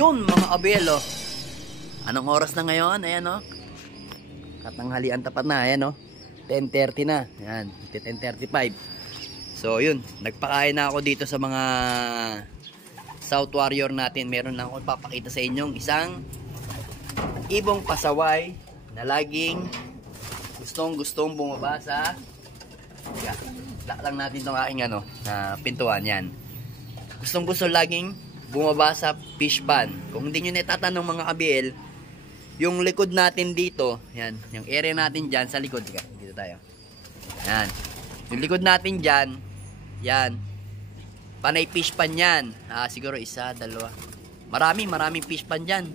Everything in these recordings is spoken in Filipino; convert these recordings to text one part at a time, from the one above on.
Yun mga abelo. Anong oras na ngayon? Ayan o. Katanghalian tapat na. Ayan o. 10:30 na. Ayan. 10:35. So yun. Nagpakain na ako dito sa mga South Warrior natin. Meron lang ako ipapakita sa inyong isang ibong pasaway na laging gustong bumaba sa lang natin itong aking na pintuan. Yan. Gustong laging bumaba sa fish pan. Kung hindi nyo natatanong mga kabiel, yung likod natin dito, yan, yung area natin dyan sa likod, dito tayo, yan, yung likod natin dyan, yan, panay fish pan yan, siguro isa, dalawa, maraming fish pan dyan.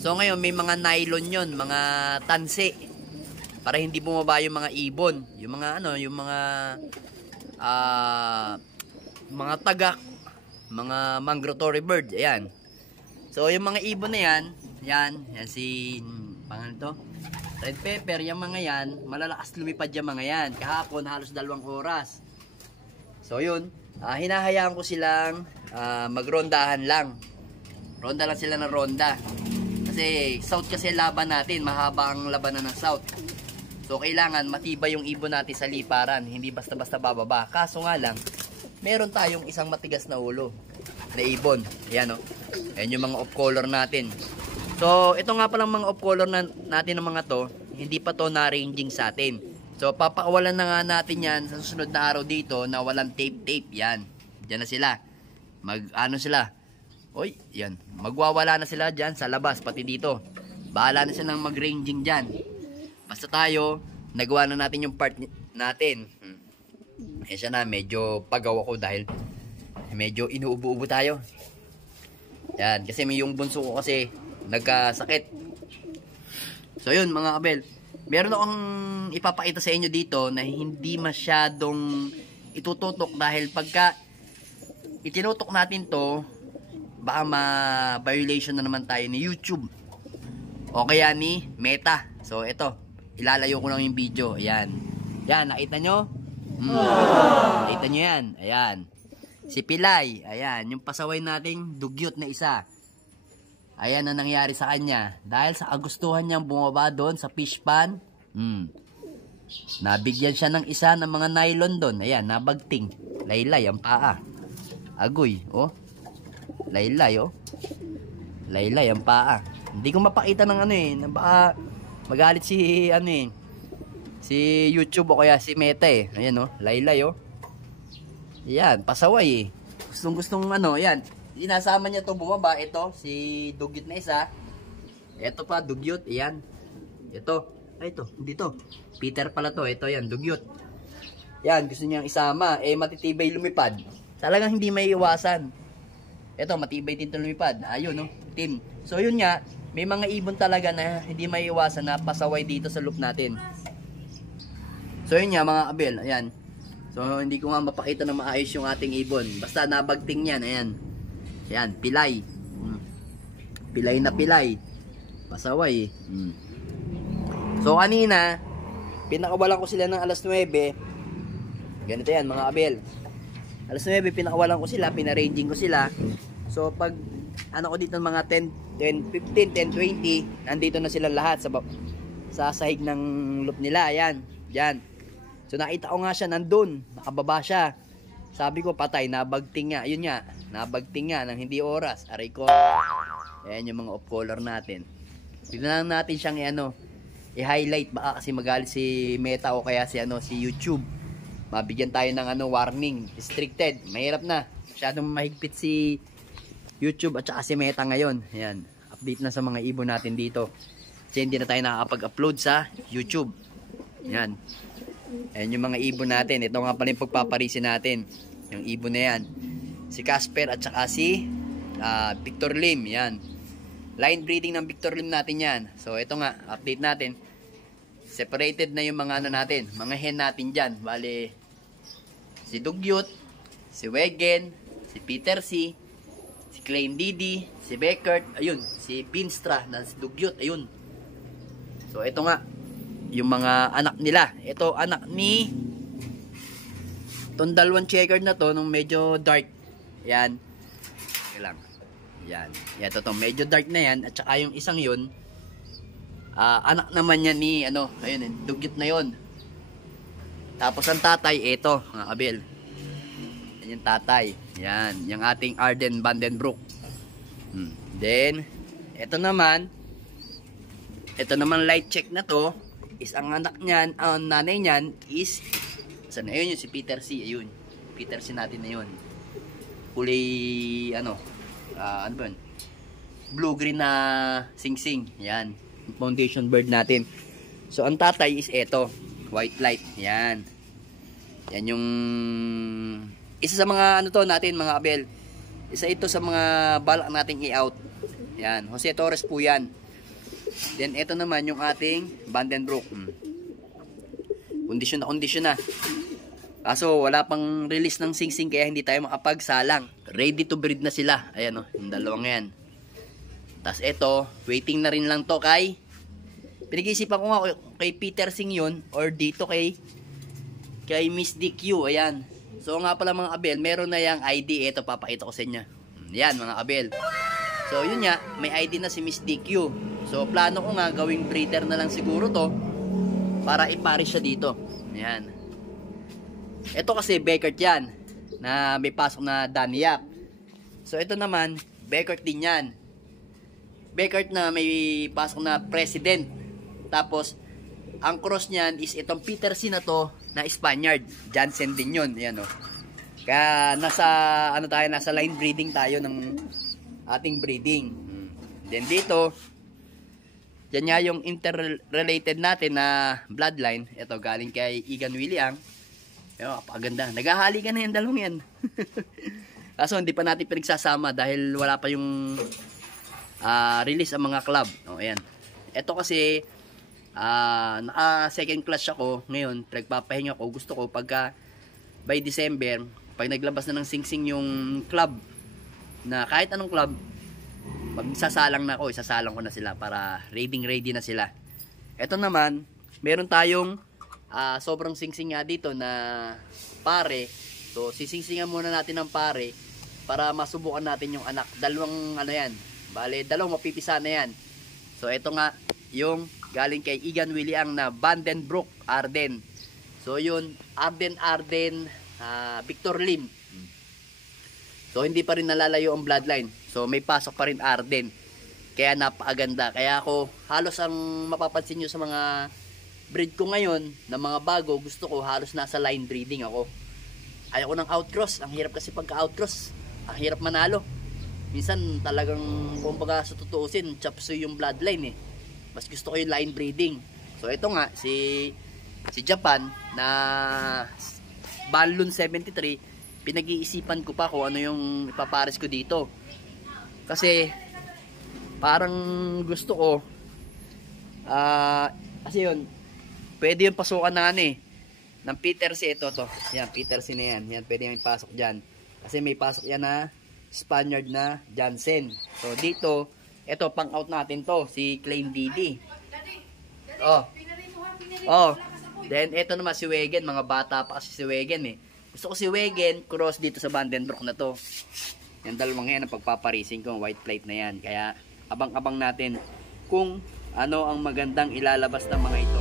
So ngayon may mga nylon yon, mga tansi, para hindi bumaba yung mga ibon, yung mga yung mga tagak, mga migratory bird. Ayan. So yung mga ibon na yan si pangalan to, red pepper, yung mga yan malalakas lumipad yung mga yan. Kahapon halos 2 oras. So yun, hinahayaan ko silang magrondahan lang. Ronda lang sila ng ronda. Kasi south kasi laban natin, mahaba ang labanan ng south. So kailangan matibay yung ibon natin sa liparan, hindi basta-basta bababa. Kaso nga lang, meron tayong isang matigas na ulo na ibon. Ayan o. Ayan yung mga off color natin. So ito nga palang mga off color natin ng mga to, hindi pa to na-ranging sa atin. So papakawalan na nga natin yan sa susunod na araw dito na walang tape. Yan. Diyan na sila. Sila. Oy, yan. Magwawala na sila dyan sa labas, pati dito. Bahala na silang mag-ranging dyan. Basta tayo, nagawa na natin yung part natin. Siya na, medyo pagaw ako dahil medyo inuubo-ubo tayo. Yan, kasi may yung bunso ko kasi nagkasakit. So yun mga kabel, meron akong ipapakita sa inyo dito na hindi masyadong itututok dahil pagka itinutok natin to, baka ma-violation na naman tayo ni YouTube o kaya ni Meta. So ito, ilalayo ko lang yung video. Ayan. Yan, nakita nyo? Nakita nyo yan? Ayan. Si Pilay. Ayan, yung pasaway nating dugyot na isa. Ayan ang nangyari sa kanya. Dahil sa kagustuhan niyang bumaba doon sa fish pan, nabigyan siya ng isa ng mga nylon doon. Ayan, nabagting. Laylay ang paa. Agoy, oh. Laylay, oh. Laylay ang paa. Hindi ko mapakita ng baka magalit si si YouTube o kaya si Meta eh. Ayan oh, laylay oh. Yan, pasaway eh. Gustong yan. Inasama niya to bumaba. Ito, si dugyot na isa. Ito pa, dugyot. Ayan. Ito. Ay, ito. Dito. Peter pala to. Ito yan, dugyot. Yan, gusto niyang isama. Eh, matitibay lumipad. Talagang hindi may iwasan. Ito, matibay din to lumipad. Ayun no, team. So yun nga, may mga ibon talaga na hindi may iwasan na pasaway dito sa loop natin. So yun nga mga kabel, ayan. So hindi ko nga mapakita na maayos yung ating ibon. Basta nabagting yan, ayan. Ayan, pilay. Pilay na pilay. Pasaway. So kanina, pinakawalan ko sila ng alas 9. Ganito yan mga kabel. Alas 9, pinakawalan ko sila, pinaranging ko sila. So pag ko dito mga 10:15, 10:20, nandito na sila lahat sa sahig ng loop nila. Ayan, diyan. So nakita ko nga siya nandun, nakababa siya. Sabi ko patay, nabagting nga. Yun nga, nabagting nga ng hindi oras. Aray ko. Ayan yung mga off color natin. Tignan natin siyang i-highlight, baka kasi magalit si Meta o kaya si YouTube. Mabigyan tayo ng warning, restricted. Mahirap na. Masyadong mahigpit si YouTube at saka si Meta ngayon. Ayan, update na sa mga ibon natin dito. Kasi hindi na tayo nakakapag-upload sa YouTube. Ayan. Ayan yung mga ibon natin. Ito nga pala yung pagpaparisin natin. Yung ibon na yan. Si Casper at saka si Victor Lim. Ayan. Line breeding ng Victor Lim natin yan. So ito nga, update natin. Separated na yung mga natin. Mga hen natin dyan. Bale, si Dugyot, si Wegen, si Peter C, si Klein Didi, si Beckert, ayun, si Pinstra na si Dugyot, ayun. So ito nga yung mga anak nila. Ito anak ni itong dalawang checkered na to nung medyo dark. Yan. Okay lang. Yan. Yan, ito, medyo dark na yan. At saka yung isang yun, anak naman yan ni, ano, ayun, dugyot na yun. Tapos ang tatay, ito, mga kabel. Yan yung tatay. Yan, yung ating Arden Vandenbroek. Then, ito naman light check na to, is ang anak niyan, ang nanay niyan is, saan na yun, yung si Peter C, ayun. Peter C natin na yun. Kulay, ano ba yun? Blue-green na sing-sing. Yan. Foundation bird natin. So, ang tatay is eto. White light. Yan. Yan yung isa sa mga ano to natin, mga kabel. Isa ito sa mga balak nating i-out. Yan. Jose Torres po yan. Then, ito naman yung ating Vandenbroek. Kondisyon na. Kaso, wala pang release ng sing-sing kaya hindi tayo makapagsalang. Ready to breed na sila. Ayan o, yung dalawang yan. Tapos ito, waiting na rin lang to kay, pinag-iisipan ko nga kay Peter Sing yun, or dito kay Miss DQ. Ayan. So nga pala mga kabel, meron na yung ID. Ito, papakita ko sa inyo. Yan mga kabel. So yun nga, may ID na si Miss DQ. So plano ko nga gawing breeder na lang siguro to para ipares siya dito. Ayan. Ito kasi Beckert yan, na may pasok na Daniak. So ito naman, Beckert din yan. Beckert na may pasok na President. Tapos, ang cross niyan is itong Peter C na to, na Spaniard. Jansen din yun. Ayan o. Kaya nasa line breeding tayo ng ating breeding. Then dito, yan nga yung interrelated natin na bloodline. Ito, galing kay Igan William. Ayun, kapaganda. Naghahali ka na yan, dalawang yan. Kaso hindi pa natin pinagsasama dahil wala pa yung release ang mga club. O, ayan. Ito kasi, naka second class ako ngayon. Nagpapahinga ko. Gusto ko pagka by December, pag naglabas na ng sing-sing yung club, na kahit anong club, magsasalang na ako, isasalang ko na sila para ready na sila. Ito naman, meron tayong sobrang sing-sing nga dito na pare. So sising-singan muna natin ng pare para masubukan natin yung anak. Dalawang ano yan, bale dalawang mapipisa na yan. So ito nga yung galing kay Igan William na Vandenbroek Arden. So yun, Arden Victor Lim. So hindi pa rin nalalayo ang bloodline. So may pasok pa rin Arden. Kaya napakaganda. Kaya ako, halos ang mapapansin nyo sa mga breed ko ngayon, na mga bago, gusto ko halos nasa line breeding ako. Ayoko ng outcross. Ang hirap kasi pagka outcross. Ang hirap manalo. Minsan talagang, kumbaga sa tutuusin, chapsuy yung bloodline eh. Mas gusto ko yung line breeding. So ito nga, si Japan na Balloon 73, pinag-iisipan ko pa kung ano yung ipapares ko dito. Kasi parang gusto ko kasi yun, pwede yung pasukan na ng Peter C. Ito to. Yan, Peter C na yan. Yan, pwede yung pasok dyan. Kasi may pasok yan na Spaniard na Jansen. So dito, ito pang out natin to, si Klein Didi. Then ito naman si Wegen, mga bata pa kasi si Wegen eh. Gusto ko si Wegen cross dito sa Vandenbroek na to. Yung dalawang yan ang pagpaparising ko, white plate na yan. Kaya abang-abang natin kung ano ang magandang ilalabas ng mga ito.